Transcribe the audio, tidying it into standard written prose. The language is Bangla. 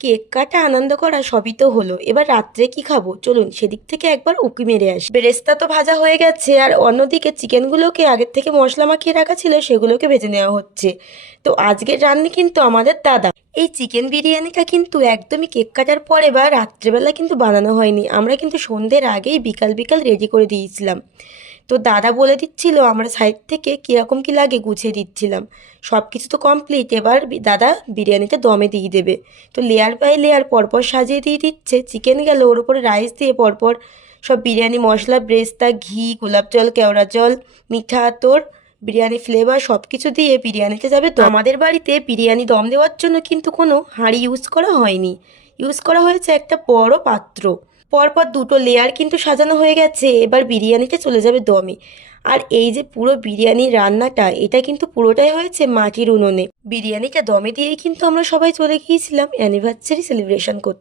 কেক কাটা আনন্দ করা সবই তো হলো, এবার রাত্রে কি খাবো চলুন সেদিক থেকে একবার উঁকি মেরে আসি। বেরেস্তা তো ভাজা হয়ে গেছে, আর অন্যদিকে চিকেনগুলোকে আগের থেকে মশলা মাখিয়ে রাখা ছিল সেগুলোকে ভেজে নেওয়া হচ্ছে। তো আজকের রান্না কিন্তু আমাদের দাদা। এই চিকেন বিরিয়ানিটা কিন্তু একদমই কেক কাটার পরে বা রাত্রেবেলা কিন্তু বানানো হয়নি, আমরা কিন্তু সন্ধ্যের আগেই বিকাল বিকাল রেডি করে দিয়েছিলাম। তো দাদা বলে দিচ্ছিল, আমরা সাইড থেকে কীরকম কী লাগে গুছিয়ে দিচ্ছিলাম। সব কিছু তো কমপ্লিট, এবার দাদা বিরিয়ানিটা দমে দিয়ে দেবে। তো লেয়ার বাই লেয়ার পরপর সাজিয়ে দিয়ে দিচ্ছে, চিকেন গেল ওর উপরে রাইস দিয়ে পরপর সব বিরিয়ানি মশলা, ব্রেস্তা, ঘি, গোলাপ জল, কেওড়া জল, মিঠা আতর, বিরিয়ানি ফ্লেভার সব কিছু দিয়ে বিরিয়ানিতে যাবে দম। আমাদের বাড়িতে বিরিয়ানি দম দেওয়ার জন্য কিন্তু কোনো হাঁড়ি ইউজ করা হয়নি, ইউজ করা হয়েছে একটা বড় পাত্র। পরপর দুটো লেয়ার কিন্তু সাজানো হয়ে গেছে, এবার বিরিয়ানিতে চলে যাবে দমে। আর এই যে পুরো বিরিয়ানির রান্নাটা, এটা কিন্তু পুরোটাই হয়েছে মাটির উনুনে। বিরিয়ানিটা দমে দিয়েই কিন্তু আমরা সবাই চলে গিয়েছিলাম অ্যানিভার্সারি সেলিব্রেশন করতে।